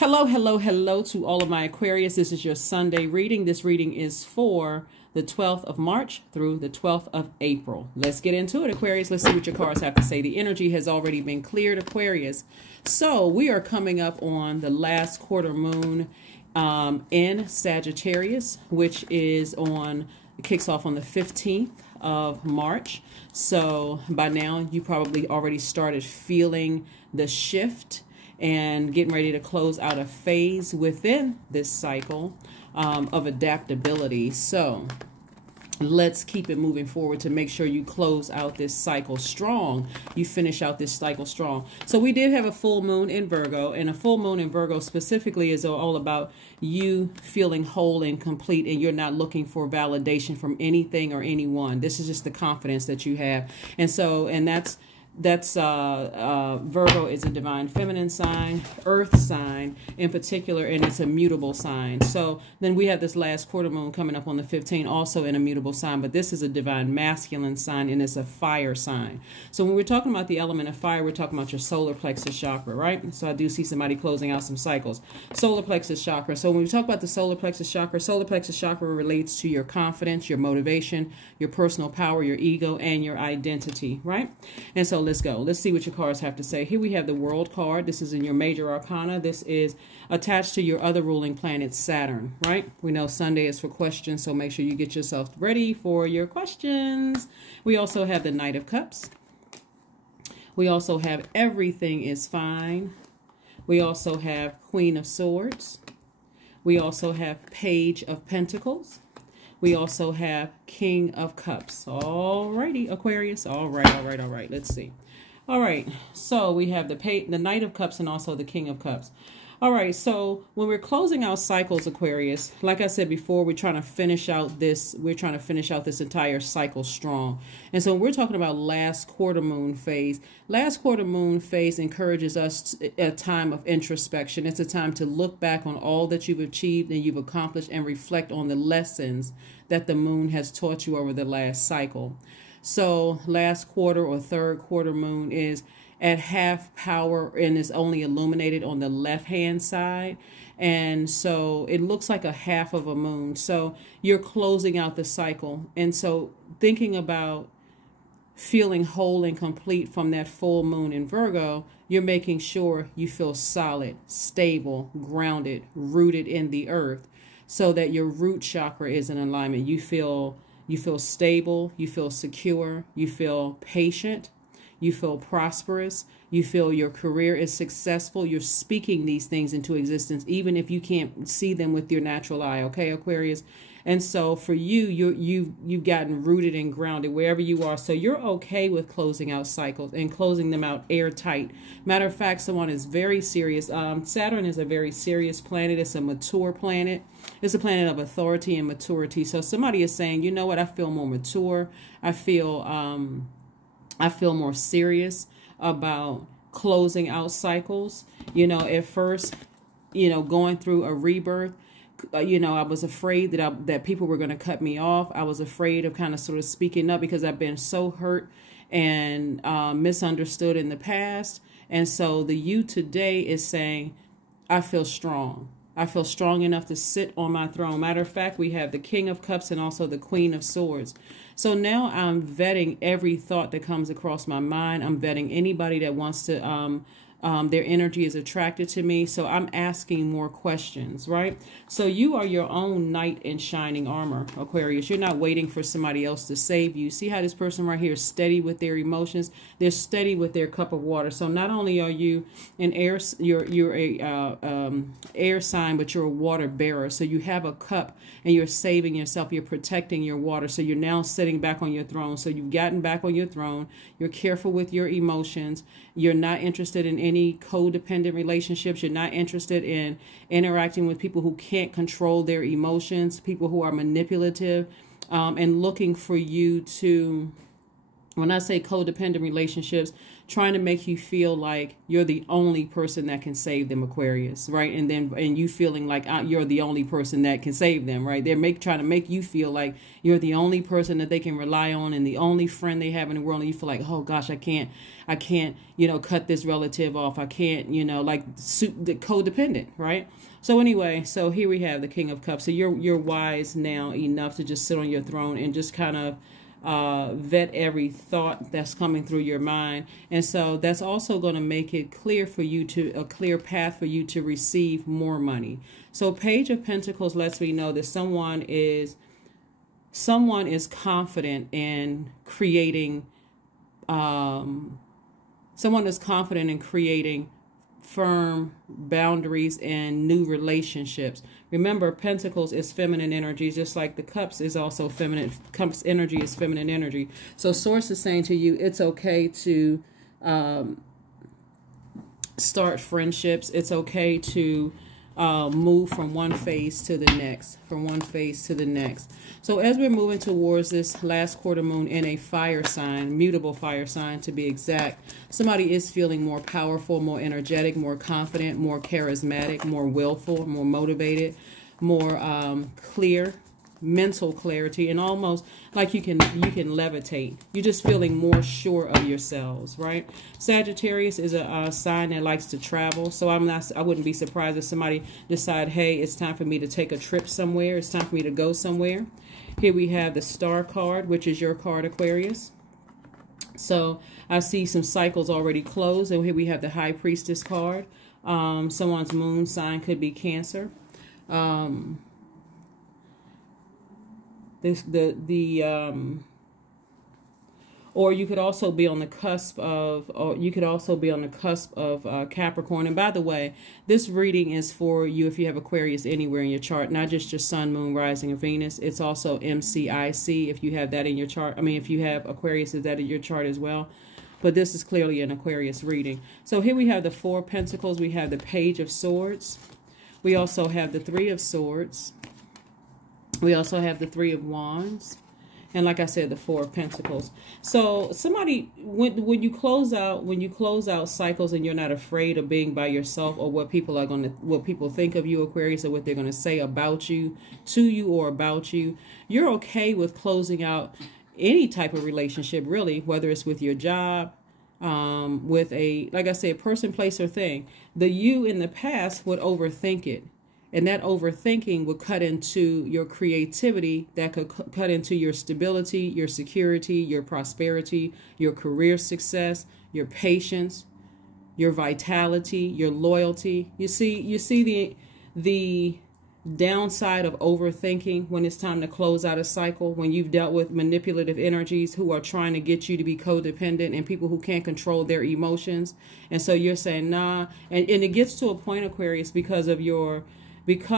Hello, hello, hello to all of my Aquarius. This is your Sunday reading. This reading is for the 12th of March through the 12th of April. Let's get into it, Aquarius. Let's see what your cards have to say. The energy has already been cleared, Aquarius. So we are coming up on the last quarter moon in Sagittarius, which is kicks off on the 15th of March. So by now you probably already started feeling the shift and getting ready to close out a phase within this cycle of adaptability. So let's keep it moving forward to make sure you close out this cycle strong. You finish out this cycle strong. So we did have a full moon in Virgo, and a full moon in Virgo specifically is all about you feeling whole and complete, and you're not looking for validation from anything or anyone. This is just the confidence that you have. And that's Virgo is a divine feminine sign, earth sign in particular, and it's a mutable sign. So then we have this last quarter moon coming up on the 15th, also in a mutable sign, but this is a divine masculine sign, and it's a fire sign. So when we're talking about the element of fire, we're talking about your solar plexus chakra, right? So I do see somebody closing out some cycles. Solar plexus chakra. So when we talk about the solar plexus chakra relates to your confidence, your motivation, your personal power, your ego, and your identity, right? And so let's go. Let's see what your cards have to say. Here we have the World card. This is in your major arcana. This is attached to your other ruling planet, Saturn, right? We know Sunday is for questions, so make sure you get yourself ready for your questions. We also have the Knight of Cups. We also have Everything is Fine. We also have Queen of Swords. We also have Page of Pentacles. We also have King of Cups. All righty, Aquarius. All right. Let's see. All right. So we have the Knight of Cups and also the King of Cups. All right. So when we're closing out cycles, Aquarius, like I said before, we're trying to finish out this. We're trying to finish out this entire cycle strong. And so we're talking about last quarter moon phase. Last quarter moon phase encourages us a time of introspection. It's a time to look back on all that you've achieved and you've accomplished and reflect on the lessons that the moon has taught you over the last cycle. So last quarter or third quarter moon is at half power and is only illuminated on the left hand side. And so it looks like a half of a moon. So you're closing out the cycle. And so thinking about feeling whole and complete from that full moon in Virgo, you're making sure you feel solid, stable, grounded, rooted in the earth, so that your root chakra is in alignment. You feel stable, you feel secure, you feel patient, you feel prosperous, you feel your career is successful. You're speaking these things into existence, even if you can't see them with your natural eye, okay, Aquarius? And so for you've gotten rooted and grounded wherever you are. So you're okay with closing out cycles and closing them out airtight. Matter of fact, someone is very serious. Saturn is a very serious planet. It's a mature planet. It's a planet of authority and maturity. So somebody is saying, you know what, I feel more mature. I feel more serious about closing out cycles. You know, at first, going through a rebirth, I was afraid that people were going to cut me off. I was afraid of kind of sort of speaking up because I've been so hurt and misunderstood in the past. And so the you today is saying, I feel strong. I feel strong enough to sit on my throne. Matter of fact, we have the King of Cups and also the Queen of Swords. So now I'm vetting every thought that comes across my mind. I'm vetting anybody that wants to, their energy is attracted to me. So I'm asking more questions, right? So you are your own knight in shining armor, Aquarius. You're not waiting for somebody else to save you. See how this person right here is steady with their emotions? They're steady with their cup of water. So not only are you an air, you're a air sign, but you're a water bearer. So you have a cup and you're saving yourself. You're protecting your water. So you're now sitting back on your throne. So you've gotten back on your throne. You're careful with your emotions. You're not interested in any codependent relationships. You're not interested in interacting with people who can't control their emotions, people who are manipulative, and looking for you to, when I say codependent relationships, trying to make you feel like you're the only person that can save them, Aquarius, right? And you feeling like you're the only person that can save them, right? They're trying to make you feel like you're the only person that they can rely on and the only friend they have in the world. And you feel like, oh gosh, I can't, cut this relative off. I can't, like the codependent, right? So anyway, so here we have the King of Cups. So you're wise now enough to just sit on your throne and just kind of vet every thought that's coming through your mind. And so that's also going to make it clear for you a clear path for you to receive more money. So Page of Pentacles lets me know that someone is confident in creating, firm boundaries and new relationships. Remember, Pentacles is feminine energy, just like the Cups is also feminine. Cups energy is feminine energy. So Source is saying to you, it's okay to start friendships. It's okay to move from one phase to the next, So as we're moving towards this last quarter moon in a fire sign, mutable fire sign to be exact, somebody is feeling more powerful, more energetic, more confident, more charismatic, more willful, more motivated, more clear, mental clarity, and almost like you can levitate. You're just feeling more sure of yourselves, right? Sagittarius is a sign that likes to travel. So I wouldn't be surprised if somebody decide, hey, it's time for me to take a trip somewhere. It's time for me to go somewhere. Here we have the Star card, which is your card, Aquarius. So I see some cycles already closed. And here we have the High Priestess card. Someone's moon sign could be Cancer. Or you could also be on the cusp of, Capricorn. And by the way, this reading is for you if you have Aquarius anywhere in your chart, not just your Sun, Moon, Rising, and Venus. It's also MCIC if you have that in your chart. I mean, if you have Aquarius, is that in your chart as well? But this is clearly an Aquarius reading. So here we have the Four of Pentacles. We have the Page of Swords. We also have the Three of Swords. We also have the Three of Wands. And like I said, the Four of Pentacles. So somebody, when you close out cycles and you're not afraid of being by yourself or what people think of you, Aquarius, or what they're going to say about you, to you, or about you, you're okay with closing out any type of relationship, really, whether it's with your job, with like I said, person, place, or thing. The you in the past would overthink it. And that overthinking would cut into your creativity, that could cut into your stability, your security, your prosperity, your career success, your patience, your vitality, your loyalty. You see the downside of overthinking when it's time to close out a cycle, when you've dealt with manipulative energies who are trying to get you to be codependent and people who can't control their emotions. And so you're saying, nah. And it gets to a point, Aquarius, because of your gift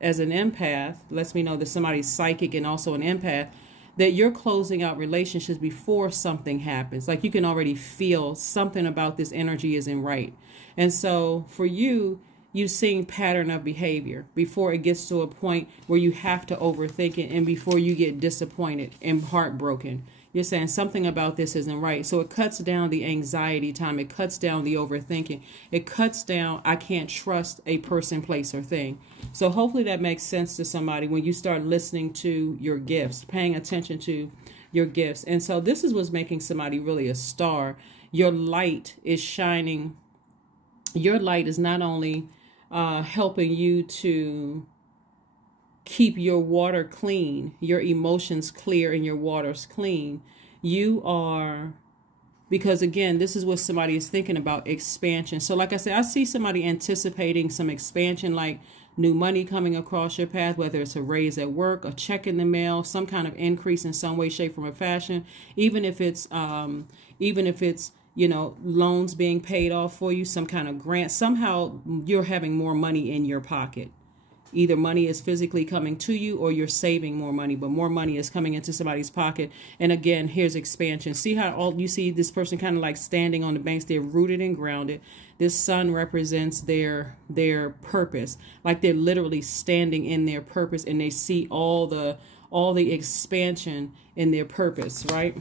as an empath lets me know that somebody's psychic and also an empath, that you're closing out relationships before something happens. Like you can already feel something about this energy isn't right. And so for you've seen pattern of behavior before it gets to a point where you have to overthink it and before you get disappointed and heartbroken. You're saying something about this isn't right. So it cuts down the anxiety time. It cuts down the overthinking. It cuts down, I can't trust a person, place, or thing. So hopefully that makes sense to somebody when you start listening to your gifts, paying attention to your gifts. And so this is what's making somebody really a star. Your light is shining. Your light is not only helping you to keep your water clean, your emotions clear, and your waters clean. You are, because again, this is what somebody is thinking about, expansion. So like I said, I see somebody anticipating some expansion, like new money coming across your path, whether it's a raise at work, a check in the mail, some kind of increase in some way, shape, form, or fashion, even if it's loans being paid off for you, some kind of grant. Somehow you're having more money in your pocket. Either money is physically coming to you or you're saving more money, but more money is coming into somebody's pocket. And again, here's expansion. See how all you see this person kind of like standing on the banks. They're rooted and grounded. This sun represents their purpose. Like they're literally standing in their purpose, and they see all the expansion in their purpose, right?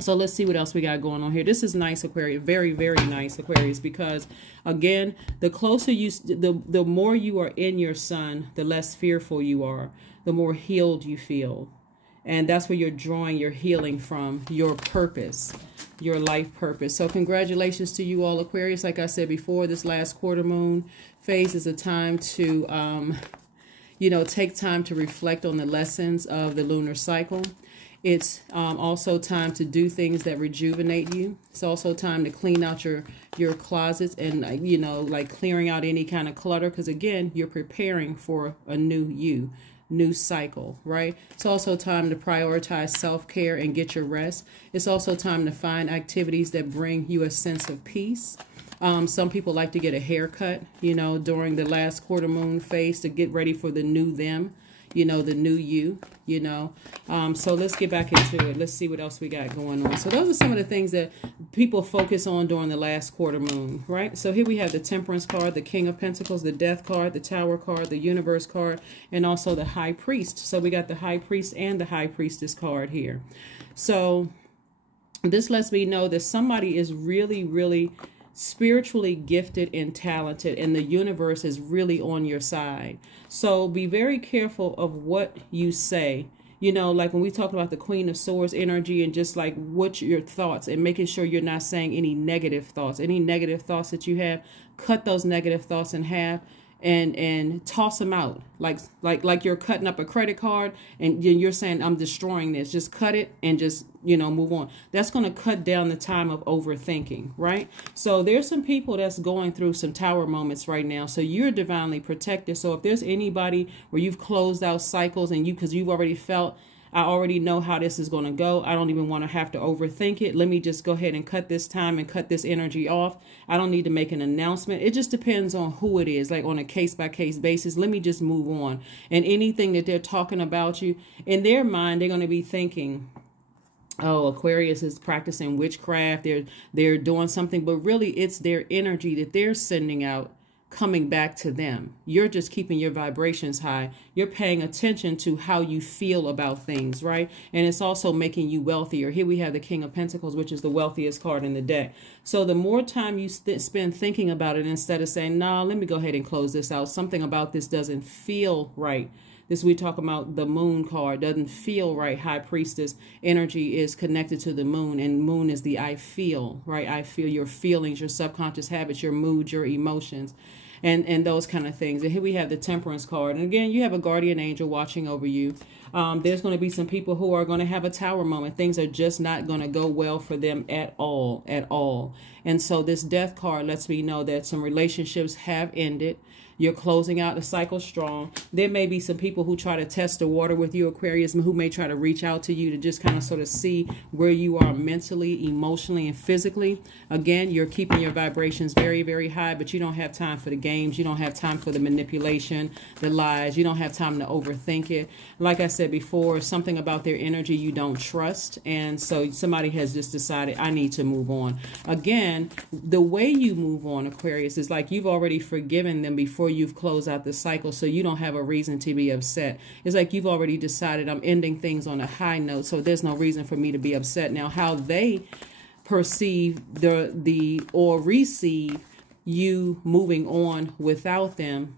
So let's see what else we got going on here. This is nice, Aquarius. Very, very nice, Aquarius, because again, the closer you, the more you are in your sun, the less fearful you are, the more healed you feel. And that's where you're drawing your healing from, your purpose, your life purpose. So congratulations to you all, Aquarius. Like I said before, this last quarter moon phase is a time to, you know, take time to reflect on the lessons of the lunar cycle. It's also time to do things that rejuvenate you. It's also time to clean out your closets and, you know, like clearing out any kind of clutter. Because, again, you're preparing for a new cycle, right? It's also time to prioritize self-care and get your rest. It's also time to find activities that bring you a sense of peace. Some people like to get a haircut, you know, during the last quarter moon phase to get ready for the new them. You know, the new you, you know. So let's get back into it. Let's see what else we got going on. So those are some of the things that people focus on during the last quarter moon, right? So here we have the Temperance card, the King of Pentacles, the Death card, the Tower card, the Universe card, and also the High Priest. So we got the High Priest and the High Priestess card here. So this lets me know that somebody is really, really spiritually gifted and talented, and the universe is really on your side. So be very careful of what you say. You know, like when we talk about the Queen of Swords energy and just like what's your thoughts, and making sure you're not saying any negative thoughts. Any negative thoughts that you have, cut those negative thoughts in half and toss them out. Like you're cutting up a credit card and you're saying, I'm destroying this. Just cut it and just, you know, move on. That's going to cut down the time of overthinking, right? So there's some people that's going through some tower moments right now. So you're divinely protected. So if there's anybody where you've closed out cycles and because you've already felt, I already know how this is going to go. I don't even want to have to overthink it. Let me just go ahead and cut this time and cut this energy off. I don't need to make an announcement. It just depends on who it is, like on a case-by-case basis. Let me just move on. And anything that they're talking about you, in their mind, they're going to be thinking, oh, Aquarius is practicing witchcraft. They're doing something. But really, it's their energy that they're sending out coming back to them. You're just keeping your vibrations high. You're paying attention to how you feel about things, right? And it's also making you wealthier. Here we have the King of Pentacles, which is the wealthiest card in the deck. So the more time you spend thinking about it, instead of saying, nah, let me go ahead and close this out. Something about this doesn't feel right. This we talk about the moon card. Doesn't feel right. High Priestess energy is connected to the moon, and moon is the I feel, right? I feel, your feelings, your subconscious habits, your mood, your emotions, and those kind of things. And here we have the Temperance card. And again, you have a guardian angel watching over you. There's going to be some people who are going to have a tower moment. Things are just not going to go well for them at all. And so this Death card lets me know that some relationships have ended. You're closing out the cycle strong. There may be some people who try to test the water with you, Aquarius, who may try to reach out to you to just kind of sort of see where you are mentally, emotionally, and physically. Again, you're keeping your vibrations very, very high, but you don't have time for the games. You don't have time for the manipulation, the lies. You don't have time to overthink it. Like I said before, something about their energy you don't trust. And so somebody has just decided, I need to move on. Again, the way you move on, Aquarius, is like you've already forgiven them before you've closed out the cycle, so you don't have a reason to be upset. It's like you've already decided, I'm ending things on a high note, so there's no reason for me to be upset. Now, how they perceive or receive you moving on without them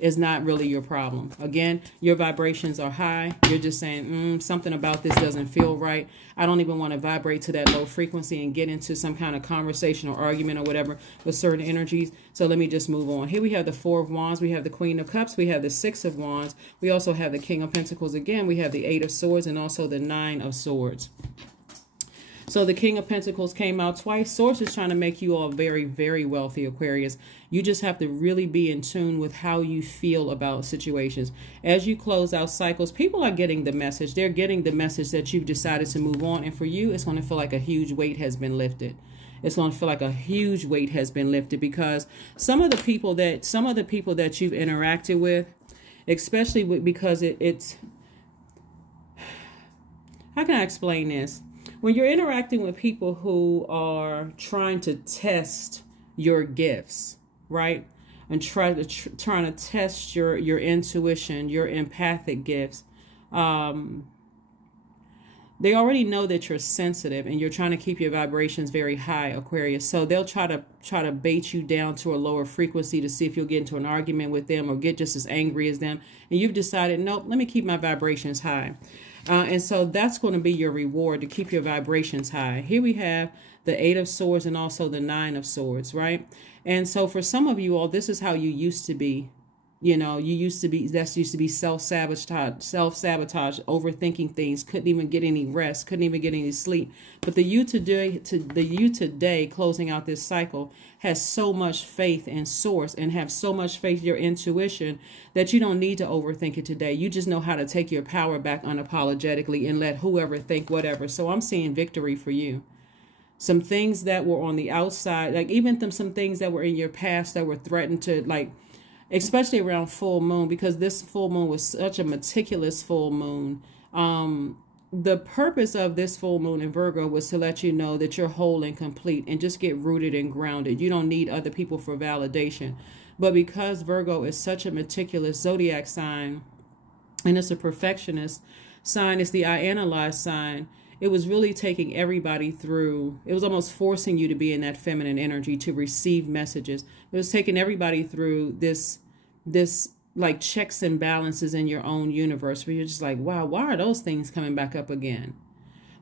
is not really your problem. Again, your vibrations are high. You're just saying, something about this doesn't feel right. I don't even want to vibrate to that low frequency and get into some kind of conversation or argument or whatever with certain energies. So let me just move on. Here we have the Four of Wands. We have the Queen of Cups. We have the Six of Wands. We also have the King of Pentacles again. We have the Eight of Swords and also the Nine of Swords. So the King of Pentacles came out twice. Source is trying to make you all very, very wealthy, Aquarius. You just have to really be in tune with how you feel about situations. As you close out cycles, people are getting the message. They're getting the message that you've decided to move on. And for you, it's going to feel like a huge weight has been lifted. It's going to feel like a huge weight has been lifted, because some of the people that you've interacted with, especially because it's, how can I explain this? When you're interacting with people who are trying to test your gifts, right? And trying to test your intuition, your empathic gifts. They already know that you're sensitive and you're trying to keep your vibrations very high, Aquarius. So they'll try to bait you down to a lower frequency to see if you'll get into an argument with them or get just as angry as them. And you've decided, nope, let me keep my vibrations high. And so that's going to be your reward, to keep your vibrations high. Here we have the 8 of Swords and also the 9 of Swords, right? And so for some of you all, this is how you used to be. You know, that used to be self-sabotage, overthinking things, couldn't even get any rest, couldn't even get any sleep. But the you today, closing out this cycle, has so much faith in source and have so much faith in your intuition that you don't need to overthink it today. You just know how to take your power back unapologetically and let whoever think whatever. So I'm seeing victory for you. Some things that were on the outside, like even some things that were in your past that were threatened to, like, especially around full moon, because this full moon was such a meticulous full moon. The purpose of this full moon in Virgo was to let you know that you're whole and complete and just get rooted and grounded. You don't need other people for validation. But because Virgo is such a meticulous zodiac sign, and it's a perfectionist sign, it's the I analyze sign, it was really taking everybody through. It was almost forcing you to be in that feminine energy to receive messages. It was taking everybody through this like checks and balances in your own universe where you're just like, wow, why are those things coming back up again?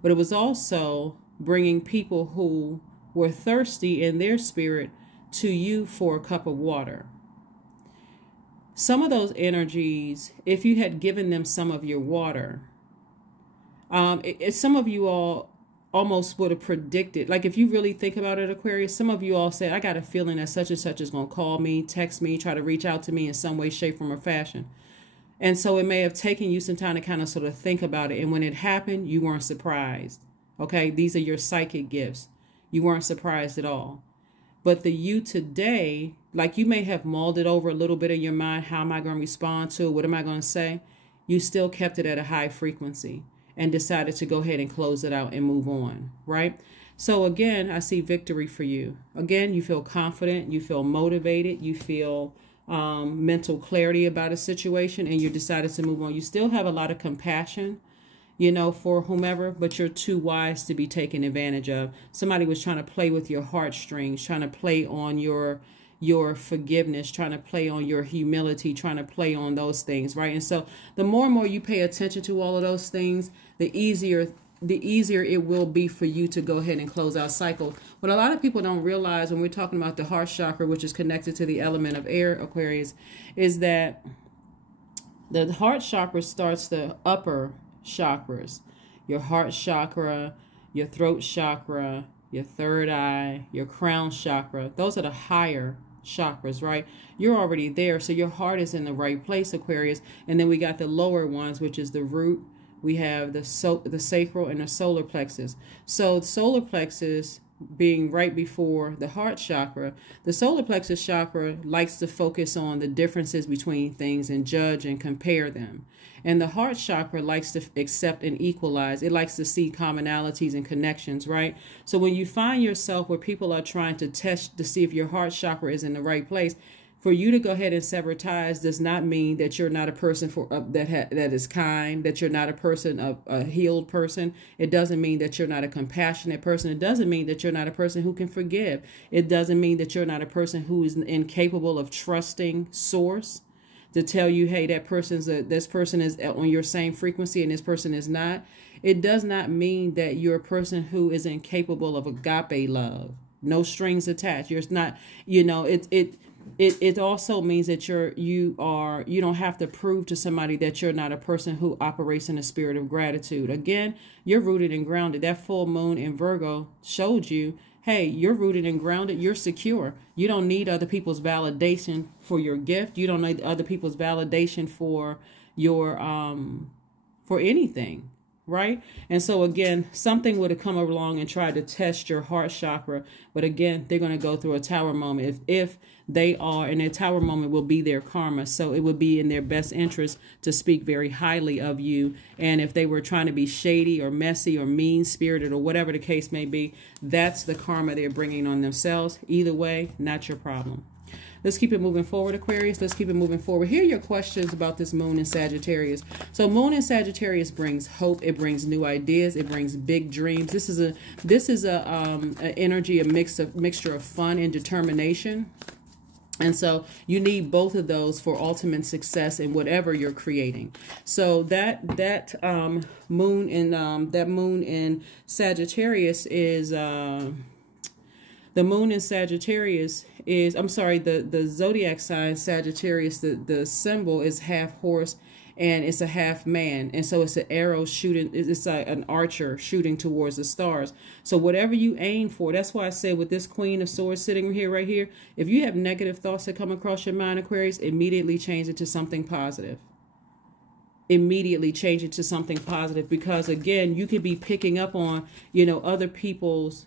But it was also bringing people who were thirsty in their spirit to you for a cup of water. Some of those energies, if you had given them some of your water, some of you all almost would have predicted, like if you really think about it, Aquarius, some of you all said, I got a feeling that such and such is going to call me, text me, try to reach out to me in some way, shape, form, or fashion. And so it may have taken you some time to kind of sort of think about it. And when it happened, you weren't surprised. Okay, these are your psychic gifts. You weren't surprised at all. But the you today, like you may have mulled it over a little bit in your mind. How am I going to respond to it? What am I going to say? You still kept it at a high frequency and decided to go ahead and close it out and move on, right? So again, I see victory for you. Again, you feel confident, you feel motivated, you feel mental clarity about a situation, and you decided to move on. You still have a lot of compassion, you know, for whomever, but you're too wise to be taken advantage of. Somebody was trying to play with your heartstrings, trying to play on your forgiveness, trying to play on your humility, trying to play on those things, right? And so the more and more you pay attention to all of those things, the easier it will be for you to go ahead and close out cycles. What a lot of people don't realize when we're talking about the heart chakra, which is connected to the element of air, Aquarius, is that the heart chakra starts the upper chakras, your heart chakra, your throat chakra, your third eye, your crown chakra. Those are the higher chakras, right? You're already there, so your heart is in the right place, Aquarius. And then we got the lower ones, which is the root. We have the sacral and the solar plexus. So the solar plexus being right before the heart chakra, the solar plexus chakra likes to focus on the differences between things and judge and compare them. And the heart chakra likes to accept and equalize. It likes to see commonalities and connections, right? So when you find yourself where people are trying to test to see if your heart chakra is in the right place, for you to go ahead and sever ties does not mean that you're not a person that is kind, that you're not a person, a healed person. It doesn't mean that you're not a compassionate person. It doesn't mean that you're not a person who can forgive. It doesn't mean that you're not a person who is incapable of trusting source to tell you, hey, this person is on your same frequency and this person is not. It does not mean that you're a person who is incapable of agape love. No strings attached. You're not, you know, it also means that you don't have to prove to somebody that you're not a person who operates in a spirit of gratitude. Again, you're rooted and grounded. That full moon in Virgo showed you, hey, you're rooted and grounded. You're secure. You don't need other people's validation for your gift. You don't need other people's validation for your for anything, right? And so again, something would have come along and tried to test your heart chakra. But again, they're going to go through a tower moment. If they are, and their tower moment will be their karma. So it would be in their best interest to speak very highly of you. And if they were trying to be shady or messy or mean-spirited or whatever the case may be, that's the karma they're bringing on themselves. Either way, not your problem. Let's keep it moving forward, Aquarius. Let's keep it moving forward. Here are your questions about this moon in Sagittarius. So moon in Sagittarius brings hope. It brings new ideas. It brings big dreams. This is a energy, a mixture of fun and determination. And so you need both of those for ultimate success in whatever you're creating. So that moon in Sagittarius is the moon in Sagittarius is, I'm sorry, the zodiac sign Sagittarius, the symbol is half horse and it's a half man. And so it's an arrow shooting, it's like an archer shooting towards the stars. So whatever you aim for, that's why I say with this Queen of Swords sitting here, right here, if you have negative thoughts that come across your mind, Aquarius, immediately change it to something positive. Immediately change it to something positive, because again, you could be picking up on, other people's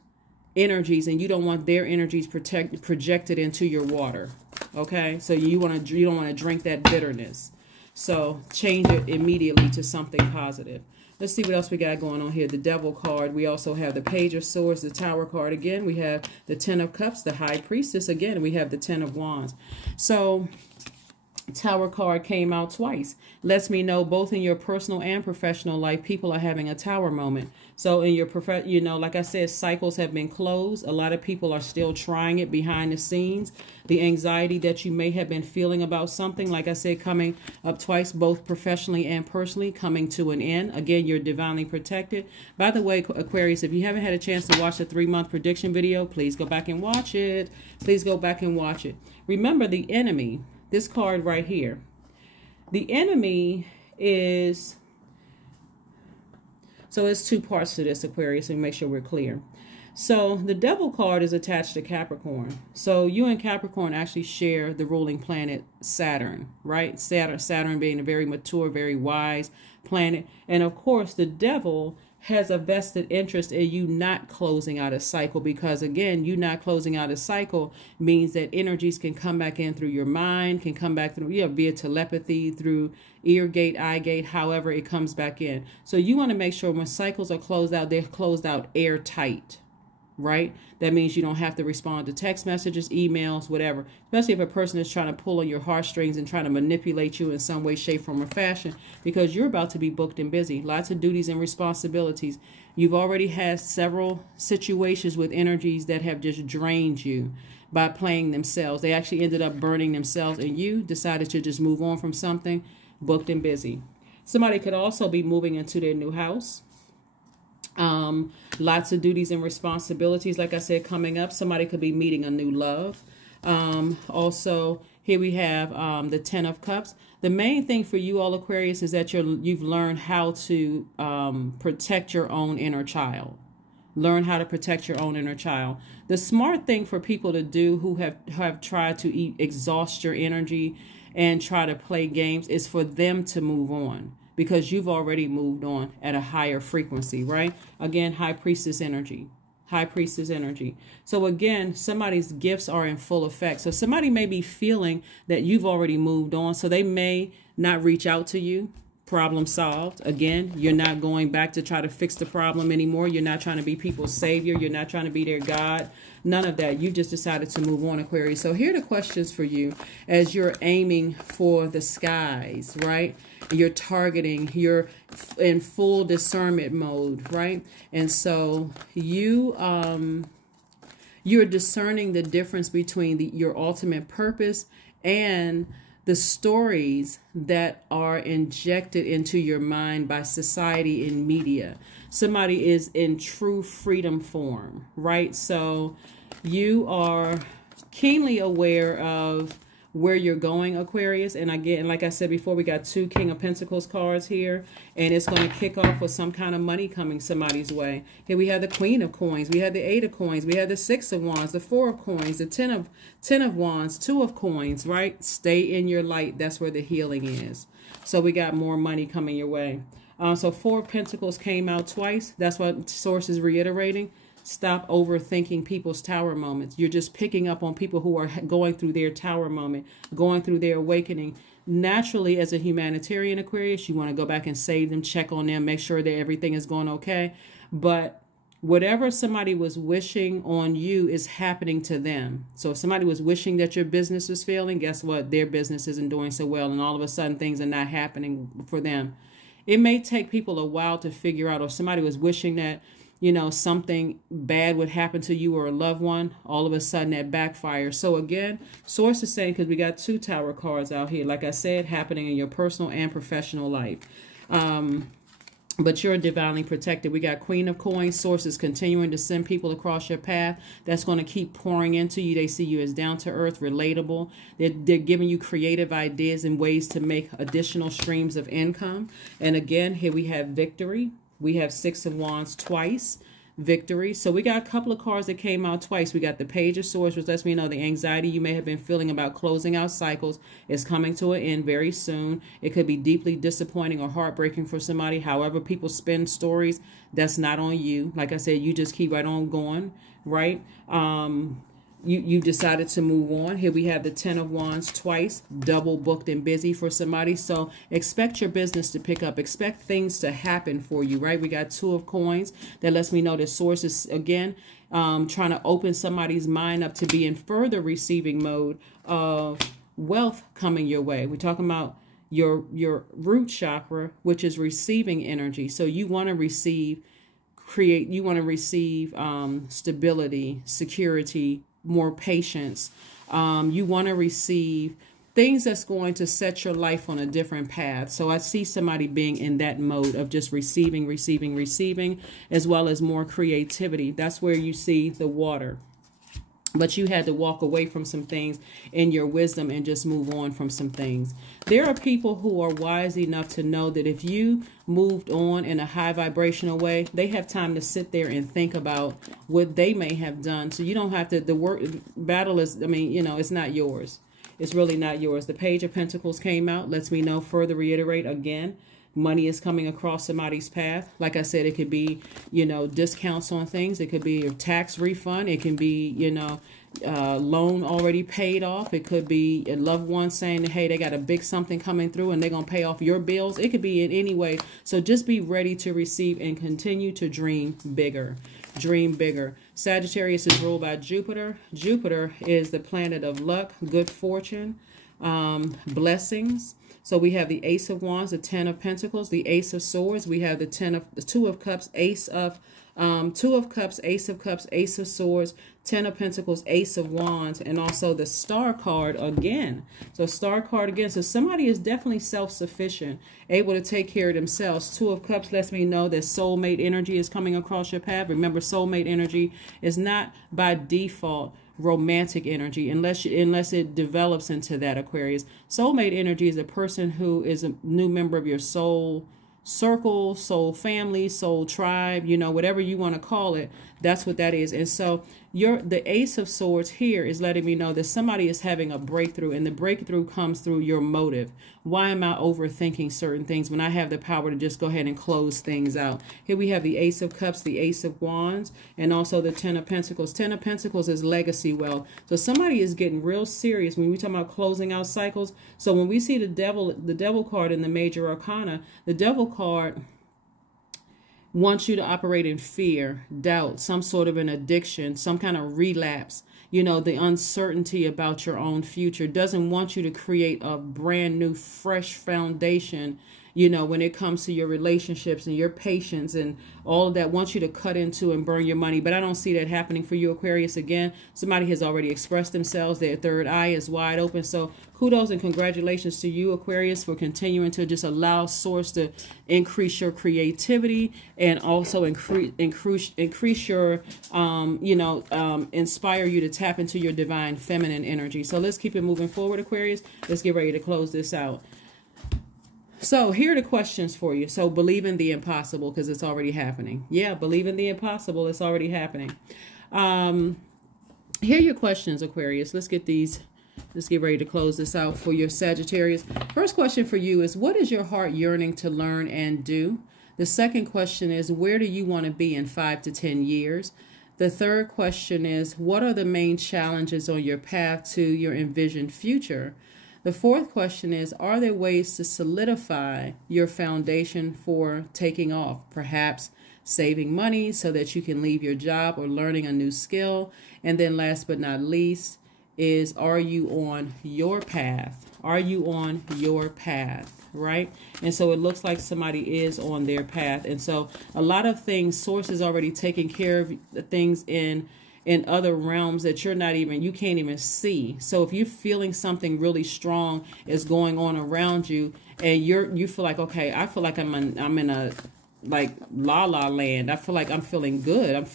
energies, and you don't want their energies projected into your water. Okay, so you don't want to drink that bitterness. So change it immediately to something positive. Let's see what else we got going on here. The Devil card. We also have the Page of Swords, the Tower card again. We have the Ten of Cups, the High Priestess again. We have the Ten of Wands. So Tower card came out twice. Lets me know both in your personal and professional life, people are having a tower moment. So in your like I said, cycles have been closed. A lot of people are still trying it behind the scenes. The anxiety that you may have been feeling about something, like I said, coming up twice, both professionally and personally, coming to an end. Again, you're divinely protected. By the way, Aquarius, if you haven't had a chance to watch the 3-month prediction video, please go back and watch it. Please go back and watch it. Remember the enemy. This card right here. The enemy is, so there's two parts to this, Aquarius, and make sure we're clear. So the Devil card is attached to Capricorn. So you and Capricorn actually share the ruling planet Saturn, right? Saturn being a very mature, very wise planet. And of course, the Devil has a vested interest in you not closing out a cycle, because again, you not closing out a cycle means that energies can come back in through your mind, can come back through, via telepathy, through ear gate, eye gate, however it comes back in. So you want to make sure when cycles are closed out, they're closed out airtight, right? That means you don't have to respond to text messages, emails, whatever, especially if a person is trying to pull on your heartstrings and trying to manipulate you in some way, shape, form, or fashion, because you're about to be booked and busy. Lots of duties and responsibilities. You've already had several situations with energies that have just drained you by playing themselves. They actually ended up burning themselves, and you decided to just move on from something, booked and busy. Somebody could also be moving into their new house. Lots of duties and responsibilities, like I said, coming up. Somebody could be meeting a new love. Also, here we have the Ten of Cups. The main thing for you all, Aquarius, is that you've learned how to protect your own inner child. Learn how to protect your own inner child. The smart thing for people to do who have tried to exhaust your energy and try to play games is for them to move on, because you've already moved on at a higher frequency, right? Again, High Priestess energy. High Priestess energy. So again, somebody's gifts are in full effect. So somebody may be feeling that you've already moved on, so they may not reach out to you. Problem solved. Again, you're not going back to try to fix the problem anymore. You're not trying to be people's savior. You're not trying to be their God. None of that. You've just decided to move on, Aquarius. So here are the questions for you as you're aiming for the skies, right? You're targeting, you're in full discernment mode, right? And so you're discerning the difference between your ultimate purpose and the stories that are injected into your mind by society and media. Somebody is in true freedom form, right? So you are keenly aware of where you're going, Aquarius. And again, like I said before, we got 2 King of Pentacles cards here, and it's going to kick off with some kind of money coming somebody's way. Here we have the Queen of Coins, we have the 8 of Coins, we have the 6 of Wands, the 4 of Coins, the 10 of Wands, 2 of Coins, right? Stay in your light. That's where the healing is. So we got more money coming your way. So Four of Pentacles came out twice. That's what Source is reiterating. Stop overthinking people's tower moments. You're just picking up on people who are going through their tower moment, going through their awakening. Naturally, as a humanitarian, Aquarius, you want to go back and save them, check on them, make sure that everything is going okay. But whatever somebody was wishing on you is happening to them. So if somebody was wishing that your business was failing, guess what? Their business isn't doing so well, and all of a sudden things are not happening for them. It may take people a while to figure out, or somebody was wishing that, you know, something bad would happen to you or a loved one, all of a sudden that backfires. So again, Source is saying, because we got two Tower cards out here, like I said, happening in your personal and professional life. But you're divinely protected. We got Queen of Coins. Source is continuing to send people across your path that's going to keep pouring into you. They see you as down to earth, relatable. They're giving you creative ideas and ways to make additional streams of income. And again, here we have victory. We have Six of Wands twice. Victory. So we got a couple of cards that came out twice. We got the Page of Swords, which lets me know the anxiety you may have been feeling about closing out cycles is coming to an end very soon. It could be deeply disappointing or heartbreaking for somebody. However people spin stories, that's not on you. Like I said, you just keep right on going, right? You decided to move on. Here we have the Ten of Wands twice, double booked and busy for somebody. So expect your business to pick up. Expect things to happen for you, right? We got Two of Coins. That lets me know that Source is, again, trying to open somebody's mind up to be in further receiving mode of wealth coming your way. We're talking about your root chakra, which is receiving energy. So you want to receive, you want to receive stability, security, more patience. You want to receive things that's going to set your life on a different path. So I see somebody being in that mode of just receiving, as well as more creativity. That's where you see the water. But you had to walk away from some things in your wisdom and just move on from some things. There are people who are wise enough to know that if you moved on in a high vibrational way, they have time to sit there and think about what they may have done. So you don't have to, the battle is, I mean, you know, it's not yours. It's really not yours. The Page of Pentacles came out, lets me know, further reiterate again, money is coming across somebody's path. Like I said, it could be, you know, discounts on things. It could be a tax refund. It can be, you know, loan already paid off. It could be a loved one saying, hey, they got a big something coming through and they're going to pay off your bills. It could be in any way. So just be ready to receive and continue to dream bigger. Dream bigger. Sagittarius is ruled by Jupiter. Jupiter is the planet of luck, good fortune, blessings. So we have the Ace of Wands, the Ten of Pentacles, the Ace of Swords. We have the Two of Cups, Two of Cups, Ace of Cups, Ace of Swords, Ten of Pentacles, Ace of Wands, and also the Star card again. So Star card again. So somebody is definitely self-sufficient, able to take care of themselves. Two of Cups lets me know that soulmate energy is coming across your path. Remember, soulmate energy is not by default romantic energy unless it develops into that, Aquarius. Soulmate energy is a person who is a new member of your soul circle, soul family, soul tribe, you know, whatever you want to call it. That's what that is. And so the Ace of Swords here is letting me know that somebody is having a breakthrough, and the breakthrough comes through your motive. Why am I overthinking certain things when I have the power to just go ahead and close things out? Here we have the Ace of Cups, the Ace of Wands, and also the Ten of Pentacles. Ten of Pentacles is legacy wealth. So somebody is getting real serious when we talk about closing out cycles. So when we see the devil card in the major arcana, the devil card wants you to operate in fear, doubt, some sort of an addiction, some kind of relapse. You know, the uncertainty about your own future. Doesn't want you to create a brand new, fresh foundation, you know, when it comes to your relationships and your patience and all of that. Wants you to cut into and burn your money. But I don't see that happening for you, Aquarius. Again, somebody has already expressed themselves. Their third eye is wide open. So kudos and congratulations to you, Aquarius, for continuing to just allow Source to increase your creativity and also increase your, inspire you to tap into your divine feminine energy. So let's keep it moving forward, Aquarius. Let's get ready to close this out. So here are the questions for you. So believe in the impossible because it's already happening. Yeah, believe in the impossible. It's already happening. Here are your questions, Aquarius. Let's get these Let's get ready to close this out for your Sagittarius. First question for you is, what is your heart yearning to learn and do? The second question is, where do you want to be in 5 to 10 years? The third question is, what are the main challenges on your path to your envisioned future? The fourth question is, are there ways to solidify your foundation for taking off? Perhaps saving money so that you can leave your job or learning a new skill. And then last but not least is, are you on your path? Are you on your path? Right? And so it looks like somebody is on their path. And so a lot of things, Source is already taking care of the things in other realms that you can't even see. So if you're feeling something really strong is going on around you, and you feel like, okay, I feel like I'm in a like la la land. I feel like I'm feeling good.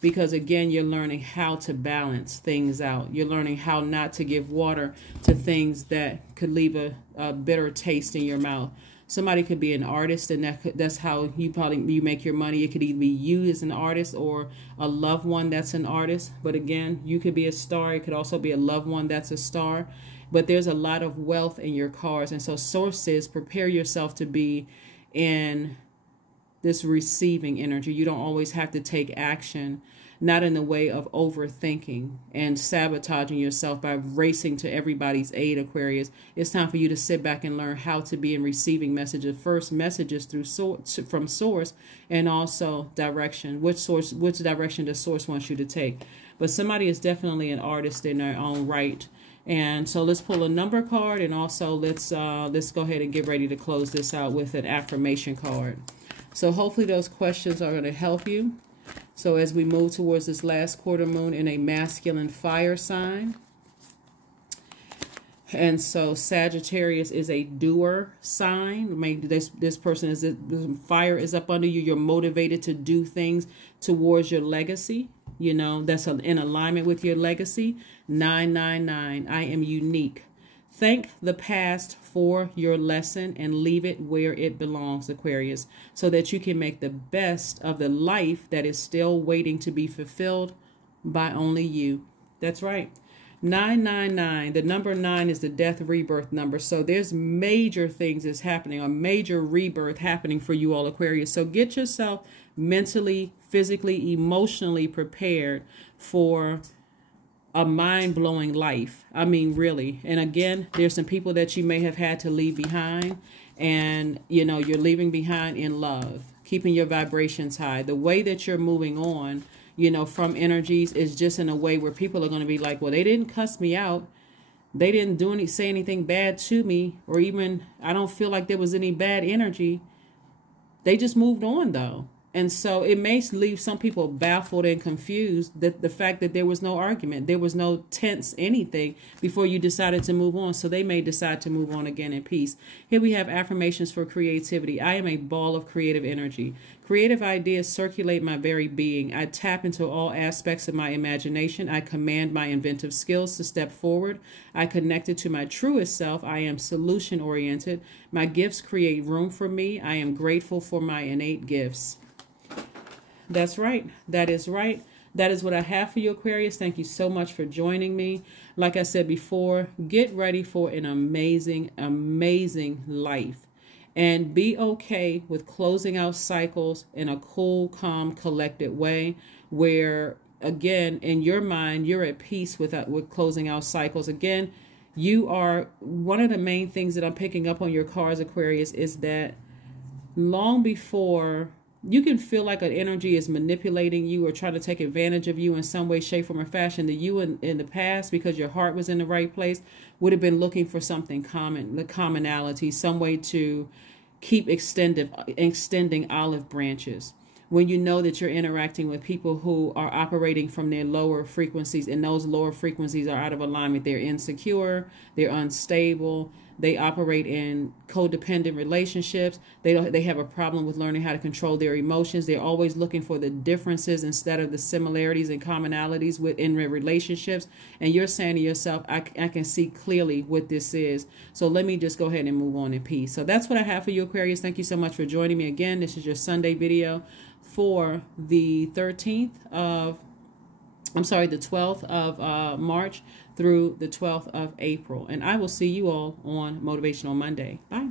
Because again, you're learning how to balance things out. You're learning how not to give water to things that could leave a bitter taste in your mouth. Somebody could be an artist, and that's how you make your money. It could either be you as an artist or a loved one that's an artist. But again, you could be a star. It could also be a loved one that's a star. But there's a lot of wealth in your cards. And so Source says, prepare yourself to be in this receiving energy. You don't always have to take action, not in the way of overthinking and sabotaging yourself by racing to everybody's aid, Aquarius. It's time for you to sit back and learn how to be in receiving messages. First, messages from Source, and also direction. Which direction does Source want you to take? But somebody is definitely an artist in their own right. And so let's pull a number card, and also let's go ahead and get ready to close this out with an affirmation card. So hopefully those questions are going to help you. So as we move towards this last quarter moon in a masculine fire sign. And so Sagittarius is a doer sign. Maybe this person is, fire is up under you. You're motivated to do things towards your legacy. You know, that's in alignment with your legacy. 999, I am unique. Thank the past for your lesson and leave it where it belongs, Aquarius, so that you can make the best of the life that is still waiting to be fulfilled by only you. That's right. 999, the number 9 is the death rebirth number. So there's major things that's happening, a major rebirth happening for you all, Aquarius. So get yourself mentally, physically, emotionally prepared for a mind-blowing life. I mean, really. And again, there's some people that you may have had to leave behind, and you know, you're leaving behind in love, keeping your vibrations high. The way that you're moving on, you know, from energies is just in a way where people are going to be like, well, they didn't cuss me out. They didn't say anything bad to me, or even I don't feel like there was any bad energy. They just moved on though. And so it may leave some people baffled and confused that the fact that there was no argument, there was no tense anything before you decided to move on. So they may decide to move on again in peace. Here we have affirmations for creativity. I am a ball of creative energy. Creative ideas circulate my very being. I tap into all aspects of my imagination. I command my inventive skills to step forward. I connected to my truest self. I am solution oriented. My gifts create room for me. I am grateful for my innate gifts. That's right. That is right. That is what I have for you, Aquarius. Thank you so much for joining me. Like I said before, get ready for an amazing, amazing life. And be okay with closing out cycles in a cool, calm, collected way where, again, in your mind, you're at peace with closing out cycles. Again, you are, one of the main things that I'm picking up on your cards, Aquarius, is that long before you can feel like an energy is manipulating you or trying to take advantage of you in some way, shape, form, or fashion, that you in the past, because your heart was in the right place, would have been looking for something common, the commonality, some way to keep extending olive branches. When you know that you're interacting with people who are operating from their lower frequencies, and those lower frequencies are out of alignment, they're insecure, they're unstable, they operate in codependent relationships. They have a problem with learning how to control their emotions. They're always looking for the differences instead of the similarities and commonalities within their relationships. And you're saying to yourself, I can see clearly what this is. So let me just go ahead and move on in peace. So that's what I have for you, Aquarius. Thank you so much for joining me again. This is your Sunday video for the 13th of I'm sorry, the 12th of March through the 12th of April. And I will see you all on Motivational Monday. Bye.